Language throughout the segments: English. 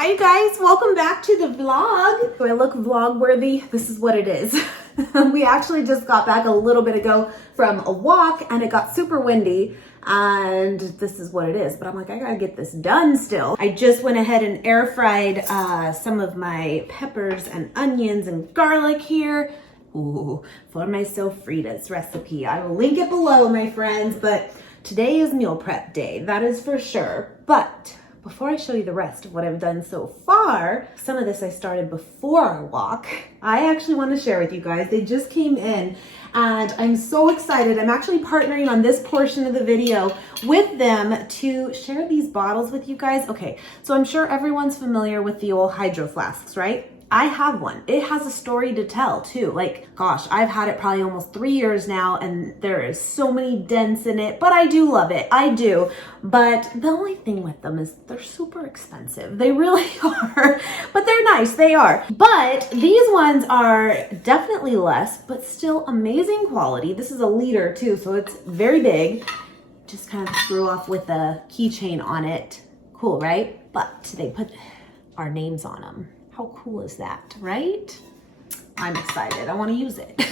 Hi guys, welcome back to the vlog. Do I look vlog worthy? This is what it is. We actually just got back a little bit ago from a walk and it got super windy and this is what it is. But I'm like, I gotta get this done still. I just went ahead and air fried some of my peppers and onions and garlic here. Ooh, for my sofritas recipe. I will link it below, my friends, but today is meal prep day, that is for sure. But before I show you the rest of what I've done so far, some of this I started before our walk. I actually want to share with you guys. They just came in and I'm so excited. I'm actually partnering on this portion of the video with them to share these bottles with you guys. Okay, so I'm sure everyone's familiar with the old hydro flasks, right? I have one. It has a story to tell too. Like, gosh, I've had it probably almost 3 years now and there is so many dents in it, but I do love it. I do. But the only thing with them is they're super expensive. They really are, but they're nice. They are. But these ones are definitely less, but still amazing quality. This is a liter too, so it's very big. Just kind of screw off with a keychain on it. Cool, right? But they put our names on them. How cool is that, right? I'm excited. I want to use it.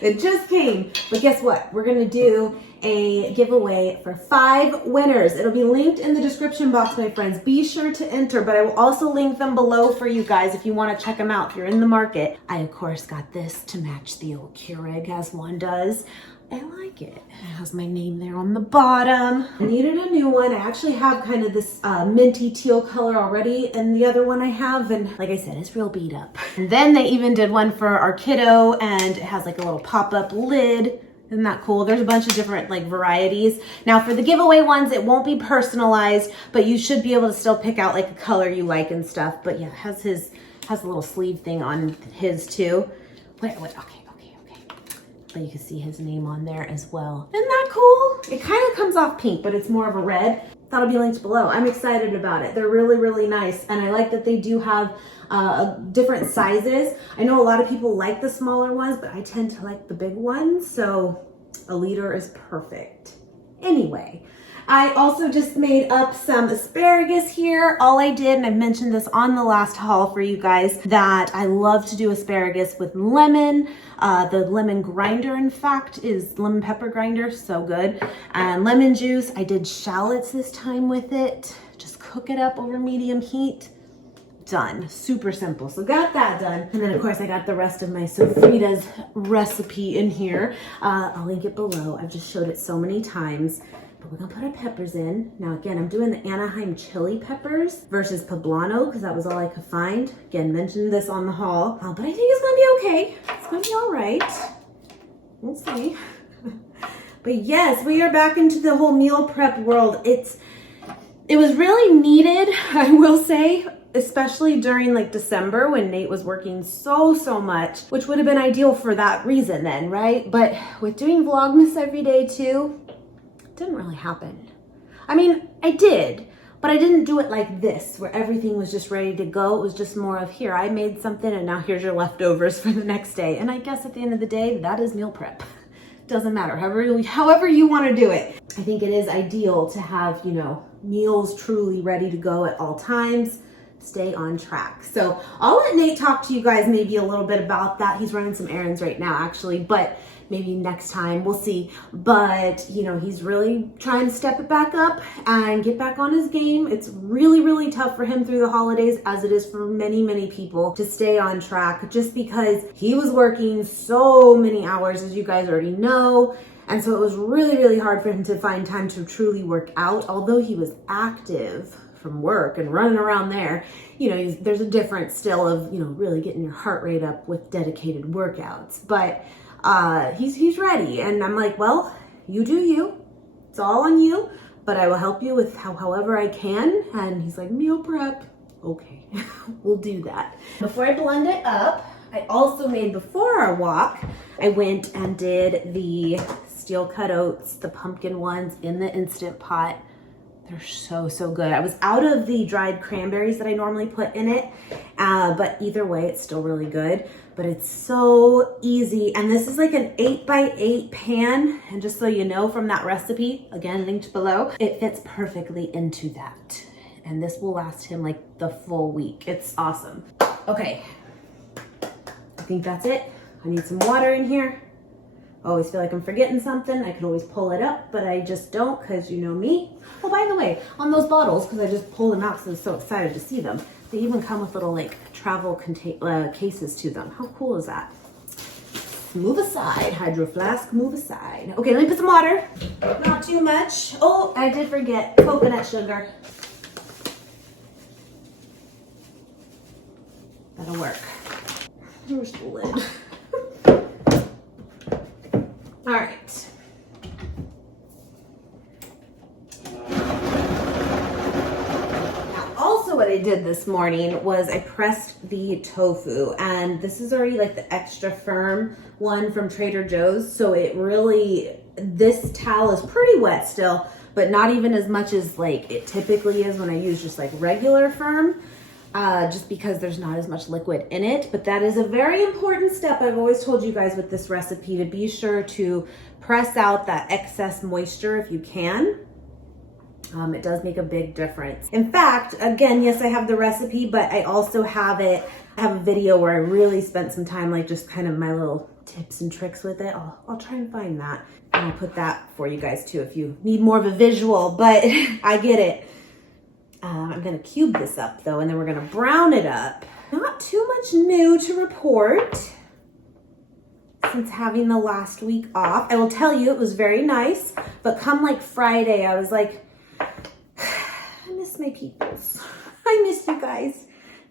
It just came, but guess what? We're going to do a giveaway for 5 winners. It'll be linked in the description box, my friends. Be sure to enter, but I will also link them below for you guys if you want to check them out, if you're in the market. I, of course, got this to match the old Keurig as one does. I like it. It has my name there on the bottom. I needed a new one. I actually have kind of this minty teal color already, and the other one I have, and like I said, it's real beat up. And then they even did one for our kiddo, and it has like a little pop-up lid. Isn't that cool? There's a bunch of different like varieties. Now for the giveaway ones, it won't be personalized, but you should be able to still pick out like a color you like and stuff. But yeah, it has a little sleeve thing on his too. Wait, okay. But you can see his name on there as well. Isn't that cool? It kind of comes off pink, but it's more of a red. That'll be linked below. I'm excited about it. They're really, really nice. And I like that they do have different sizes. I know a lot of people like the smaller ones, but I tend to like the big ones. So a liter is perfect. Anyway, I also just made up some asparagus here. All I did, and I've mentioned this on the last haul for you guys, that I love to do asparagus with lemon. The lemon grinder, in fact, is lemon pepper grinder, so good. And lemon juice. I did shallots this time with it. Just cook it up over medium heat. Done. Super simple. So got that done. And then of course I got the rest of my sofritas recipe in here. I'll link it below. I've just showed it so many times. But we're gonna put our peppers in. Now again, I'm doing the Anaheim chili peppers versus poblano because that was all I could find. Again, mentioned this on the haul, but I think it's gonna be okay. It's gonna be all right. We'll see. But yes, we are back into the whole meal prep world. It was really needed, I will say, especially during like December when Nate was working so much, which would have been ideal for that reason then, right? But with doing Vlogmas every day too, didn't really happen. I mean, I did, but I didn't do it like this where everything was just ready to go. It was just more of here, I made something and now here's your leftovers for the next day. And I guess at the end of the day, that is meal prep. Doesn't matter, however you want to do it. I think it is ideal to have, you know, meals truly ready to go at all times. Stay on track. So I'll let Nate talk to you guys maybe a little bit about that. He's running some errands right now actually, but maybe next time, we'll see. But you know, he's really trying to step it back up and get back on his game. It's really, really tough for him through the holidays, as it is for many, many people, to stay on track just because he was working so many hours, as you guys already know. And so it was really, really hard for him to find time to truly work out, although he was active from work and running around there. You know, there's a difference still of, you know, really getting your heart rate up with dedicated workouts. But he's ready. And I'm like, well, you do you. It's all on you, but I will help you with however I can. And he's like, meal prep. Okay, we'll do that. Before I blend it up, I also made, before our walk, I went and did the steel cut oats, the pumpkin ones in the Instant Pot. They're so good. I was out of the dried cranberries that I normally put in it, but either way, it's still really good. But it's so easy. And this is like an 8x8 pan. And just so you know from that recipe, again, linked below, it fits perfectly into that. and this will last him like the full week. It's awesome. Okay, I think that's it. I need some water in here. I always feel like I'm forgetting something. I could always pull it up, but I just don't, because you know me. Oh, by the way, on those bottles, because I just pulled them out because I was so excited to see them, they even come with little like travel cases to them. How cool is that? Move aside, Hydro Flask, move aside. Okay, let me put some water. Not too much. Oh, I did forget coconut sugar. That'll work. Where's the lid? All right. Now, also what I did this morning was I pressed the tofu, and this is already like the extra firm one from Trader Joe's. So it really, this towel is pretty wet still, but not even as much as like it typically is when I use just like regular firm. Just because there's not as much liquid in it. But that is a very important step. I've always told you guys with this recipe to be sure to press out that excess moisture if you can. It does make a big difference. In fact, again, yes, I have the recipe, but I also have it. I have a video where I really spent some time, like just kind of my little tips and tricks with it. I'll try and find that. And I'll put that for you guys too if you need more of a visual, but I get it. I'm gonna cube this up though, and then we're gonna brown it up. Not too much new to report since having the last week off. I will tell you, it was very nice, but come like Friday, I was like, I miss my peoples. I miss you guys.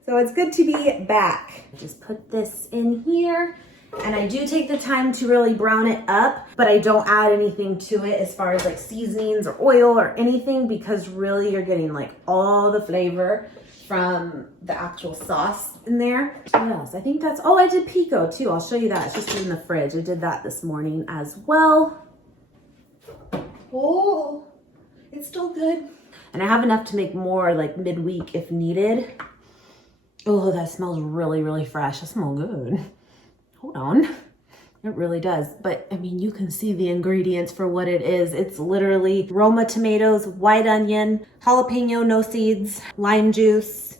So it's good to be back. Just put this in here. And I do take the time to really brown it up, but I don't add anything to it as far as like seasonings or oil or anything, because really you're getting like all the flavor from the actual sauce in there. What else? I think that's, oh, I did pico too. I'll show you that. It's just in the fridge. I did that this morning as well. Oh, it's still good. And I have enough to make more like midweek if needed. Oh, that smells really, really fresh. That smells good. Hold on, it really does. But I mean, you can see the ingredients for what it is. It's literally Roma tomatoes, white onion, jalapeno, no seeds, lime juice,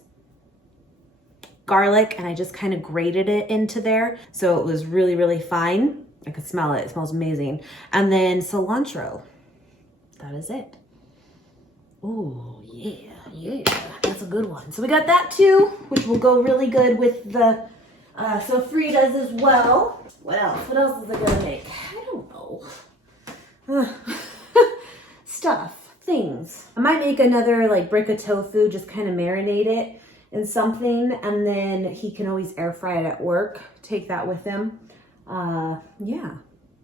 garlic, and I just kind of grated it into there. So it was really, really fine. I could smell it. It smells amazing. And then cilantro. That is it. Oh, yeah, yeah. That's a good one. So we got that too, which will go really good with the sofritas as well. What else? What else is it gonna make? I don't know. Stuff, things. I might make another like brick of tofu, just kind of marinate it in something, and then he can always air fry it at work. Take that with him. Yeah.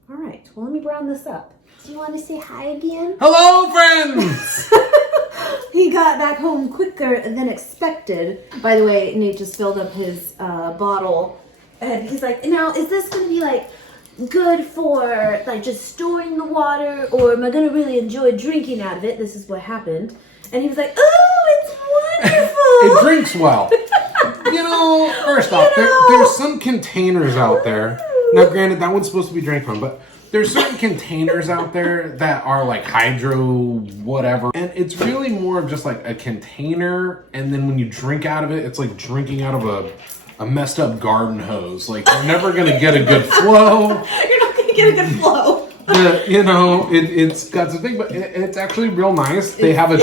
All right. Well, let me brown this up. Do you want to say hi again? Hello, friends! He got back home quicker than expected. By the way, Nate just filled up his bottle, and he's like, now, is this going to be like good for like just storing the water, or am I going to really enjoy drinking out of it? This is what happened. And he was like, oh, it's wonderful. It drinks well. You know, first off, there's some containers out there. Now, granted, that one's supposed to be drank from, but there's certain containers out there that are like hydro whatever, and it's really more of just like a container, and then when you drink out of it, it's like drinking out of a messed up garden hose. Like, you're never gonna get a good flow. You're not gonna get a good flow. You know, it's got some thing, but it's actually real nice. They have it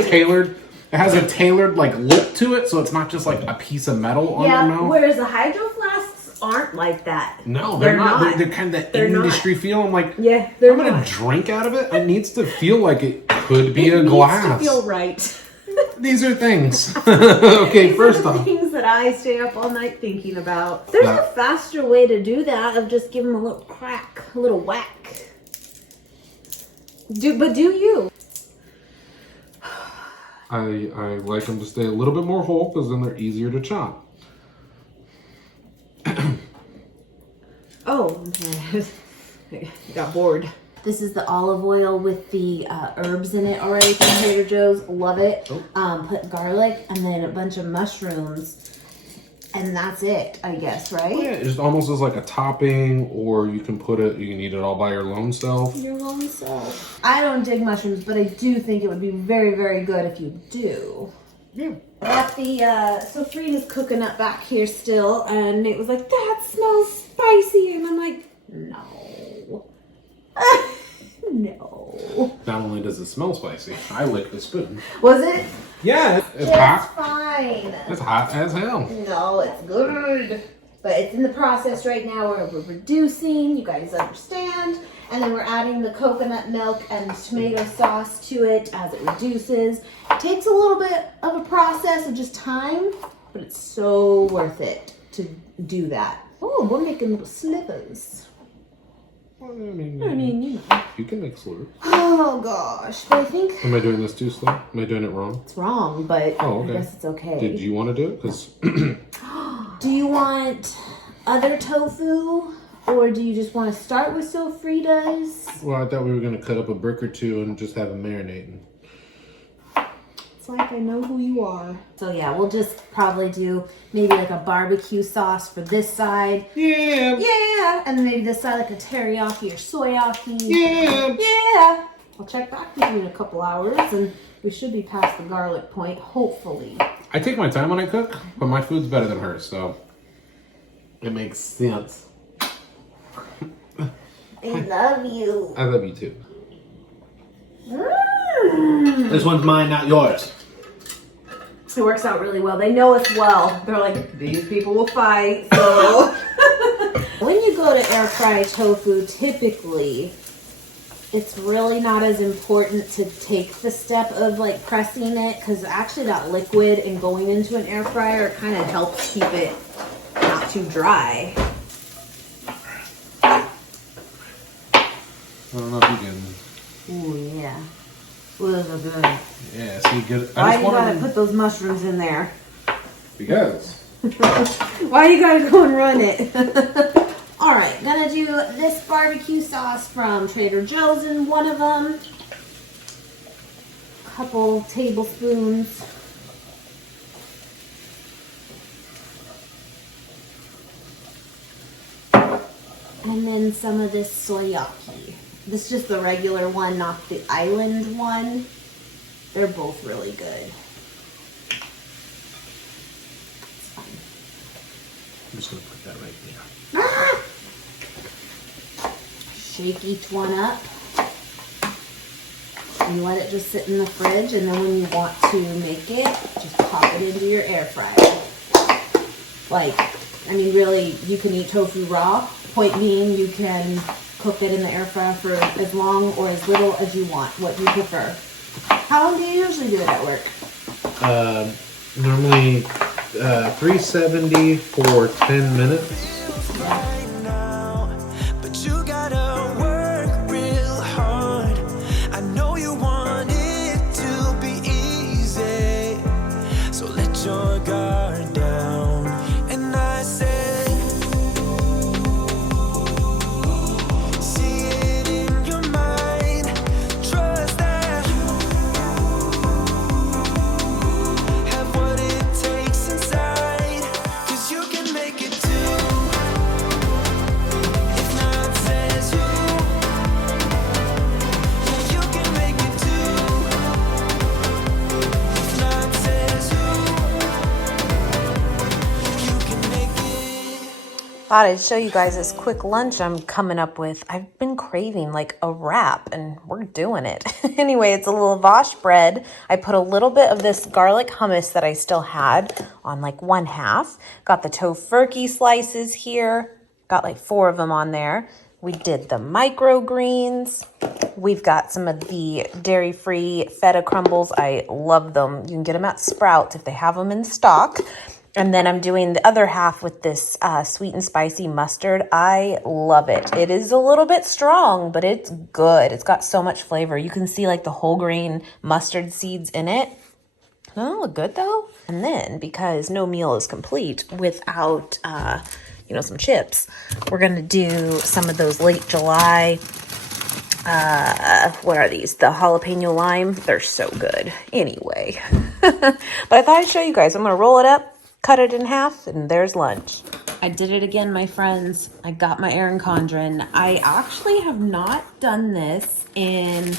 has a tailored like lip to it, so it's not just like a piece of metal on your mouth. Whereas the hydro flasks aren't like that. No, they're not. They're kind of that industry feel. I'm like, yeah, I'm gonna drink out of it. It needs to feel like it could be a glass. It needs to feel right. These are things. Okay, first off, things that I stay up all night thinking about. There's a faster way to do that, of just give them a little crack, a little whack. Do you? I like them to stay a little bit more whole, because then they're easier to chop. Oh, I got bored. This is the olive oil with the herbs in it already from Trader Joe's. Love it. Oh. Put garlic and then a bunch of mushrooms, and that's it, I guess, right? Yeah, it's almost as like a topping, or you can eat it all by your lone self. Your lone self. I don't dig mushrooms, but I do think it would be very, very good if you do. Yeah. Got the, so Frida's cooking up back here still, and Nate was like, that smells spicy, and I'm like, no. No. Not only does it smell spicy, I licked the spoon. Was it? Yeah, it's It's hot. fine. It's hot as hell. No, it's good. But it's in the process right now where we're reducing, you guys understand. And then we're adding the coconut milk and tomato sauce to it as it reduces. It takes a little bit of a process of just time, but it's so worth it to do that. Oh, we're making little slippers. Well, I mean, you know. you can make slurs. Oh gosh, but I think Am I doing this too slow? Am I doing it wrong? it's wrong, but Oh, okay. I guess it's okay. Did you want to do it? Because Do you want other tofu, or do you just want to start with Sofritas? well, I thought we were gonna cut up a brick or two and just have them marinating. It's like I know who you are. So yeah, we'll just probably do maybe like a barbecue sauce for this side. Yeah. Yeah, and then maybe this side like a teriyaki or soyaki. Yeah. Yeah. I'll check back with you in a couple hours, and we should be past the garlic point, hopefully. I take my time when I cook, but my food's better than hers, so it makes sense. I love you. I love you too. This one's mine, not yours. It works out really well. They know us well. They're like, these people will fight. So when you go to air fry tofu, typically it's really not as important to take the step of like pressing it, because actually that liquid and going into an air fryer kind of helps keep it not too dry. I don't know if you can. Ooh, yeah. Ooh, those are good. Yeah, see, good. Why you gotta put those mushrooms in there? Because. Why you gotta go and run it? All right, gonna do this barbecue sauce from Trader Joe's in one of them. Couple tablespoons. And then some of this soyaki. This is just the regular one, not the island one. They're both really good. It's fine. I'm just gonna put that right there. Ah! Shake each one up. And let it just sit in the fridge, and then when you want to make it, just pop it into your air fryer. Like, I mean, really, you can eat tofu raw. Point being, you can cook it in the air fryer for as long or as little as you want, what you prefer. How long do you usually do it at work? Normally 370 for 10 minutes. Thought I'd show you guys this quick lunch I'm coming up with. I've been craving like a wrap, and we're doing it. Anyway, it's a lavash bread. I put a little bit of this garlic hummus that I still had on like 1/2. Got the tofurkey slices here. Got like 4 of them on there. We did the microgreens. We've got some of the dairy-free feta crumbles. I love them. You can get them at Sprouts if they have them in stock. And then I'm doing the other half with this sweet and spicy mustard. I love it. It is a little bit strong, but it's good. It's got so much flavor. You can see like the whole grain mustard seeds in it. Doesn't it look good though? And then, because no meal is complete without, some chips, we're going to do some of those late July, what are these? The jalapeno lime. They're so good. Anyway, but I thought I'd show you guys. I'm going to roll it up, cut it in half, and there's lunch. I did it again, my friends. I got my Erin Condren. I actually have not done this in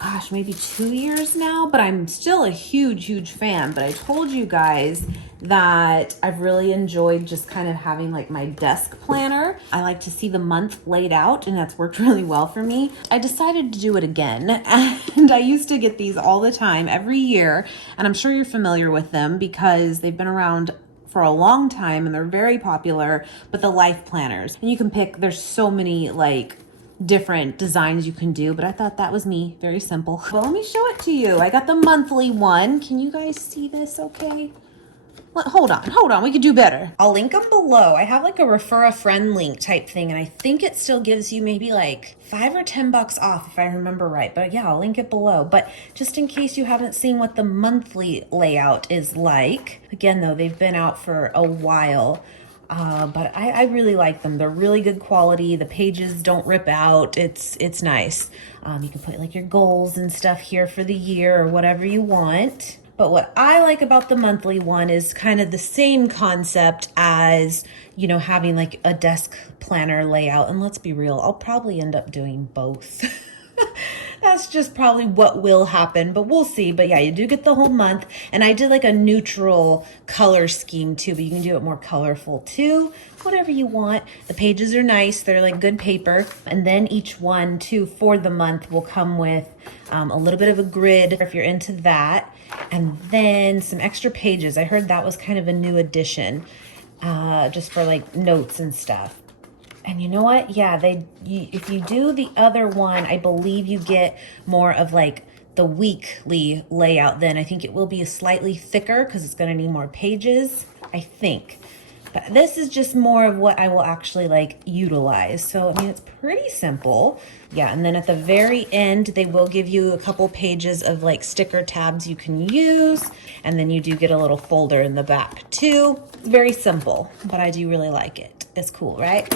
gosh, maybe 2 years now, but I'm still a huge fan. But I told you guys that I've really enjoyed just kind of having like my desk planner. I like to see the month laid out, and that's worked really well for me. I decided to do it again, and I used to get these all the time every year, and I'm sure you're familiar with them because they've been around for a long time and they're very popular. But the life planners, and you can pick, there's so many like different designs you can do, but I thought that was me, very simple. Well, let me show it to you. I got the monthly one. Can you guys see this okay? Well, hold on, we could do better. I'll link them below. I have like a refer a friend link type thing, and I think it still gives you maybe like $5 or $10 off if I remember right, but yeah, I'll link it below. But just in case you haven't seen what the monthly layout is like, again though, they've been out for a while. But I really like them. They're really good quality. The pages don't rip out. It's nice. You can put like your goals and stuff here for the year or whatever you want. But what I like about the monthly one is kind of the same concept as, you know, having like a desk planner layout. And let's be real, I'll probably end up doing both. That's just probably what will happen, but we'll see. But yeah, you do get the whole month. And I did like a neutral color scheme too, but you can do it more colorful too, whatever you want. The pages are nice. They're like good paper. And then each one too for the month will come with a little bit of a grid if you're into that. And then some extra pages. I heard that was kind of a new addition, just for like notes and stuff. And you know what? Yeah, if you do the other one, I believe you get more of like the weekly layout then. I think it will be slightly thicker because it's going to need more pages, I think. But this is just more of what I will actually like utilize. So, I mean, it's pretty simple. Yeah, and then at the very end, they will give you a couple pages of like sticker tabs you can use. And then you do get a little folder in the back too. It's very simple, but I do really like it. It's cool, right?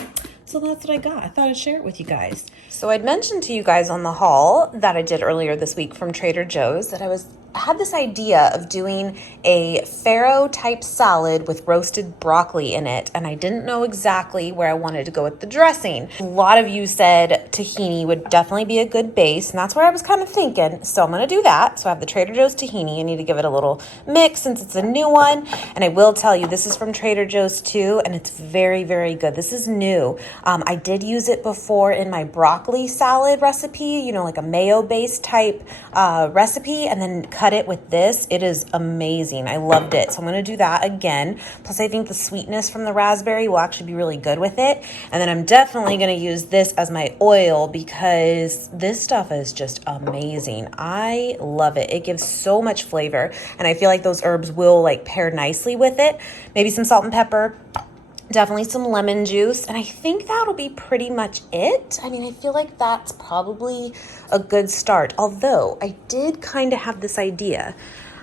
So that's what I got. I thought I'd share it with you guys. So I'd mentioned to you guys on the haul that I did earlier this week from Trader Joe's that I had this idea of doing a farro type salad with roasted broccoli in it, and I didn't know exactly where I wanted to go with the dressing. A lot of you said tahini would definitely be a good base, and that's where I was kind of thinking. So I'm going to do that. So I have the Trader Joe's tahini. I need to give it a little mix since it's a new one, and I will tell you this is from Trader Joe's too, and it's very, very good. This is new. I did use it before in my broccoli salad recipe, you know, like a mayo-based type recipe, and then cut it with this. It is amazing. I loved it. So I'm going to do that again. Plus, I think the sweetness from the raspberry will actually be really good with it. And then I'm definitely going to use this as my oil because this stuff is just amazing. I love it. It gives so much flavor, and I feel like those herbs will like pair nicely with it. Maybe some salt and pepper. Definitely some lemon juice, and I think that'll be pretty much it. I mean, I feel like that's probably a good start, although I did kind of have this idea.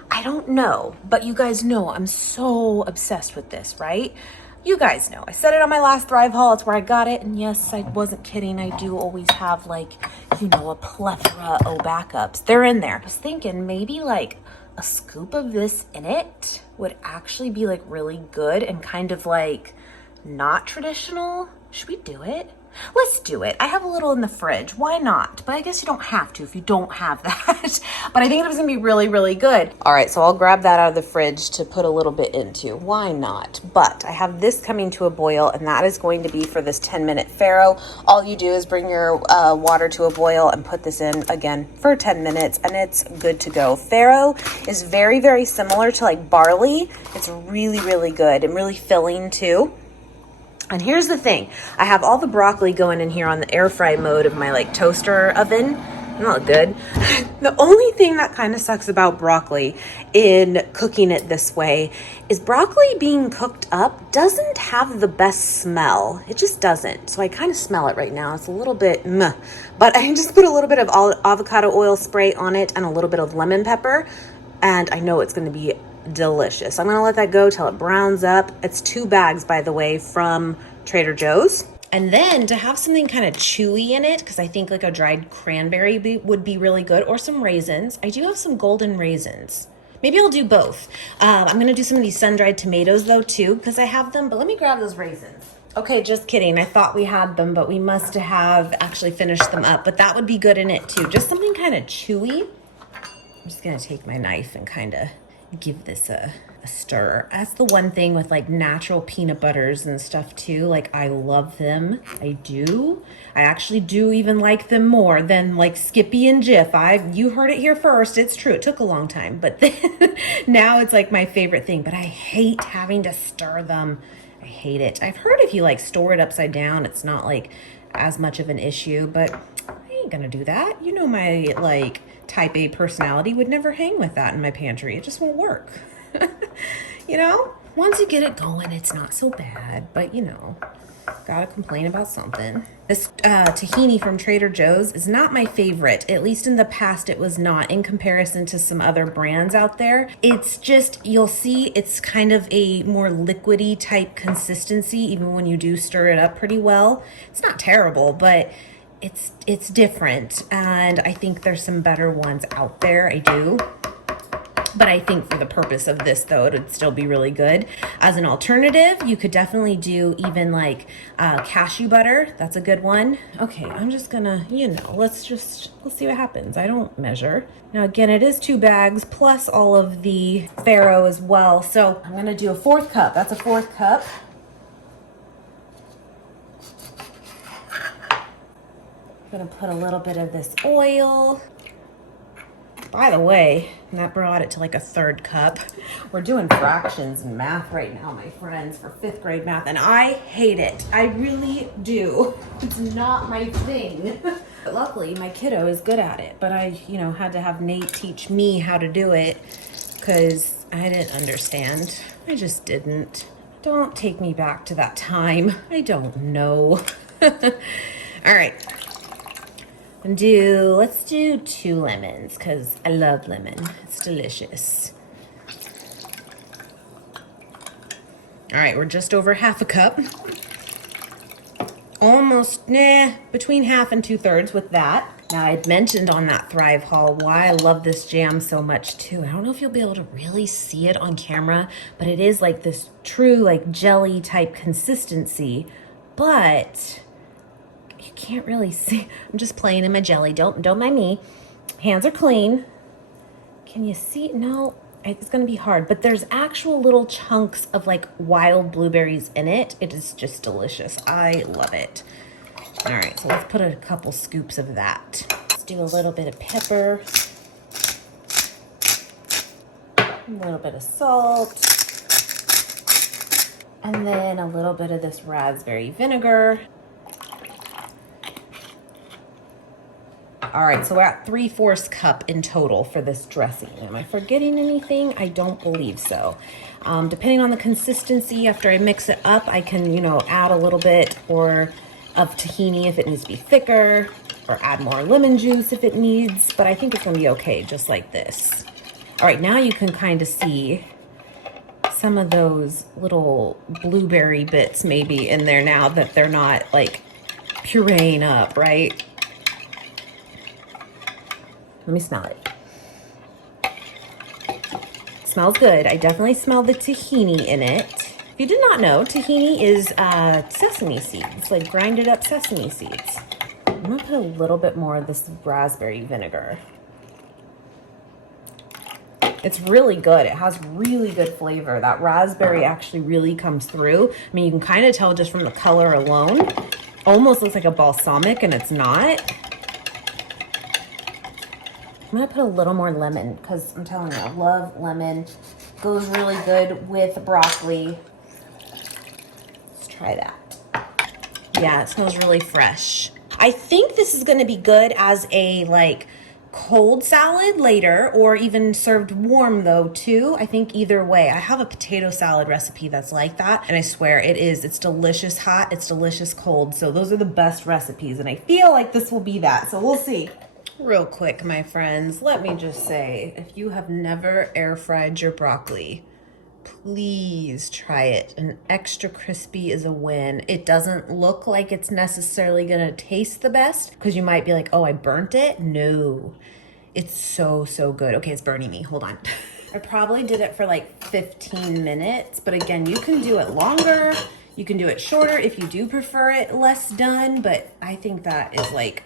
I don't know, but you guys know I'm so obsessed with this, right? You guys know. I said it on my last Thrive haul. It's where I got it, and yes, I wasn't kidding. I do always have, like, you know, a plethora of backups. They're in there. I was thinking maybe, like, a scoop of this in it would actually be, like, really good and kind of, like, not traditional. Should we do it? Let's do it. I have a little in the fridge. Why not? But I guess you don't have to if you don't have that. But I think it was gonna be really, really good. All right, so I'll grab that out of the fridge to put a little bit into. Why not? But I have this coming to a boil, and that is going to be for this 10-minute farro. All you do is bring your water to a boil and put this in again for 10 minutes, and it's good to go. Farro is very, very similar to like barley. It's really, really good and really filling too. And here's the thing, I have all the broccoli going in here on the air fry mode of my like toaster oven. Not good. The only thing that kind of sucks about broccoli in cooking it this way is broccoli being cooked up doesn't have the best smell. It just doesn't. So I kind of smell it right now. It's a little bit meh. But I just put a little bit of avocado oil spray on it and a little bit of lemon pepper. And I know it's going to be delicious. I'm going to let that go till it browns up. It's 2 bags, by the way, from Trader Joe's. And then to have something kind of chewy in it, because I think like a dried cranberry would be really good, or some raisins. I do have some golden raisins. Maybe I'll do both. I'm going to do some of these sun-dried tomatoes though too, because I have them, but let me grab those raisins. Okay, just kidding. I thought we had them, but we must have actually finished them up. But that would be good in it too. Just something kind of chewy. I'm just gonna take my knife and kind of give this a stir. That's the one thing with like natural peanut butters and stuff too. Like I love them. I do. I actually do even like them more than like Skippy and Jif. You heard it here first. It's true. It took a long time, but then, now it's like my favorite thing. But I hate having to stir them. I hate it. I've heard if you like store it upside down, it's not like as much of an issue, but I ain't gonna do that. You know, my like type A personality would never hang with that in my pantry. It just won't work. You know, once you get it going, it's not so bad, but you know, gotta complain about something. This tahini from Trader Joe's is not my favorite. At least in the past it was not, in comparison to some other brands out there. It's just, you'll see it's kind of a more liquidy type consistency, even when you do stir it up pretty well. It's not terrible, but it's different, and I think there's some better ones out there. I do. But I think for the purpose of this, though, it would still be really good. As an alternative, you could definitely do even like cashew butter. That's a good one. Okay, I'm just gonna, you know, let's see what happens. I don't measure. Now, again, it is 2 bags plus all of the farro as well. So I'm gonna do a 4th cup. That's a 4th cup. I'm gonna put a little bit of this oil. By the way, that brought it to like a 3rd cup. We're doing fractions and math right now, my friends, for 5th grade math, and I hate it. I really do. It's not my thing. But luckily, my kiddo is good at it, but I, you know, had to have Nate teach me how to do it because I didn't understand. I just didn't. Don't take me back to that time. I don't know. All right. Let's do 2 lemons because I love lemon. It's delicious. All right, we're just over 1/2 cup. Almost, between 1/2 and 2/3 with that. Now, I'd mentioned on that Thrive haul why I love this jam so much too. I don't know if you'll be able to really see it on camera, but it is like this true like jelly type consistency, but you can't really see. I'm just playing in my jelly. Don't mind me. Hands are clean. Can you see? No, it's gonna be hard, but there's actual little chunks of like wild blueberries in it. It is just delicious. I love it. All right, so let's put a couple scoops of that. Let's do a little bit of pepper, a little bit of salt, and then a little bit of this raspberry vinegar. All right, so we're at 3/4 cup in total for this dressing. Am I forgetting anything? I don't believe so. Depending on the consistency, after I mix it up, I can, you know, add a little bit of tahini if it needs to be thicker, or add more lemon juice if it needs, but I think it's gonna be okay just like this. All right, now you can kind of see some of those little blueberry bits maybe in there now that they're not like pureeing up, right? Let me smell it. Smells good. I definitely smell the tahini in it. If you did not know, tahini is sesame seeds, like grinded up sesame seeds. I'm gonna put a little bit more of this raspberry vinegar. It's really good. It has really good flavor. That raspberry actually really comes through. I mean, you can kind of tell just from the color alone. Almost looks like a balsamic, and it's not. I'm gonna put a little more lemon because I'm telling you, I love lemon. Goes really good with broccoli. Let's try that. Yeah, it smells really fresh. I think this is gonna be good as a like cold salad later, or even served warm though too. I think either way. I have a potato salad recipe that's like that, and I swear it's delicious hot, it's delicious cold. So those are the best recipes, and I feel like this will be that. So we'll see. Real quick, my friends, let me just say, if you have never air fried your broccoli, please try it. An extra crispy is a win. It doesn't look like it's necessarily gonna taste the best because you might be like, oh, I burnt it. No, it's so good. Okay, it's burning me. Hold on. I probably did it for like 15 minutes, but again, you can do it longer. You can do it shorter if you do prefer it less done, but I think that is like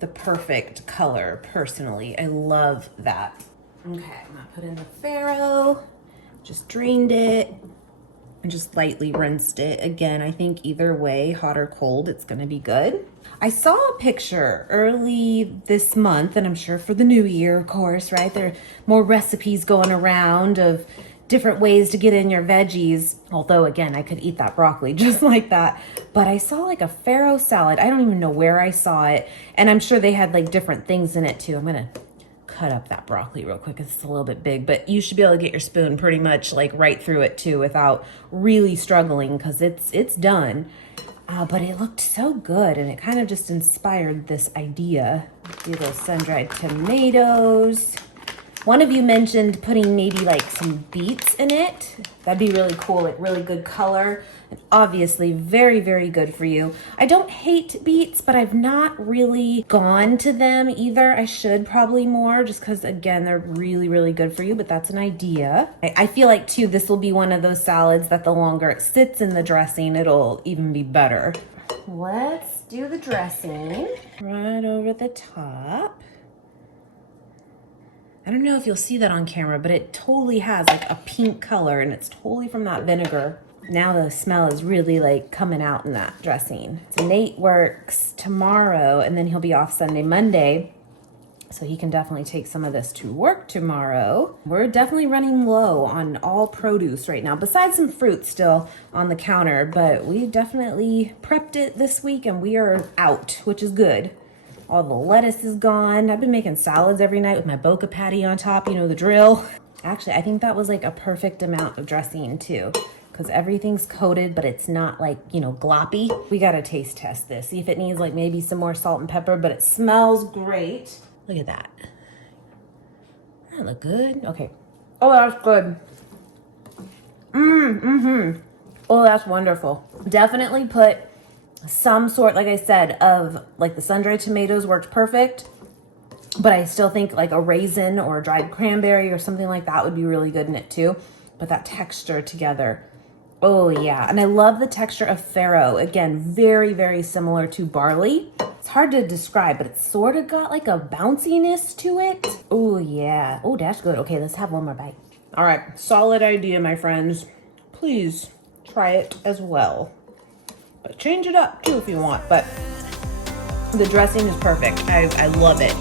the perfect color personally. I love that. Okay, I'm gonna put in the farro, just drained it and just lightly rinsed it. Again, I think either way, hot or cold, it's gonna be good. I saw a picture early this month, and I'm sure for the new year, of course, right? There are more recipes going around of different ways to get in your veggies. Although again, I could eat that broccoli just like that. But I saw like a farro salad. I don't even know where I saw it. And I'm sure they had like different things in it too. I'm gonna cut up that broccoli real quick. It's a little bit big, but you should be able to get your spoon pretty much like right through it too without really struggling, because it's done. But it looked so good, and it kind of just inspired this idea. Do those sun-dried tomatoes. One of you mentioned putting maybe like some beets in it. That'd be really cool, like really good color. And obviously very, very good for you. I don't hate beets, but I've not really gone to them either. I should probably more, just because again, they're really, really good for you, but that's an idea. I feel like too, this will be one of those salads that the longer it sits in the dressing, it'll even be better. Let's do the dressing right over the top. I don't know if you'll see that on camera, but it totally has like a pink color, and it's totally from that vinegar. Now the smell is really like coming out in that dressing. So Nate works tomorrow, and then he'll be off Sunday, Monday. So he can definitely take some of this to work tomorrow. We're definitely running low on all produce right now, besides some fruit still on the counter, but we definitely prepped it this week and we are out, which is good. All the lettuce is gone. I've been making salads every night with my boca patty on top, you know the drill. Actually, I think that was like a perfect amount of dressing too, because everything's coated, but it's not like, you know, gloppy. We gotta taste test this, see if it needs like maybe some more salt and pepper, but it smells great. Look at that. That look good. Okay. Oh, that's good. Oh, that's wonderful. Definitely put some sort, like I said, of like the sun-dried tomatoes worked perfect, but I still think like a raisin or a dried cranberry or something like that would be really good in it too. But that texture together, oh yeah. And I love the texture of farro. Again, very, very similar to barley. It's hard to describe, but it's sort of got like a bounciness to it. Oh yeah. Oh, that's good. Okay, let's have one more bite. All right, solid idea, my friends. Please try it as well. But change it up too if you want, but the dressing is perfect. I love it.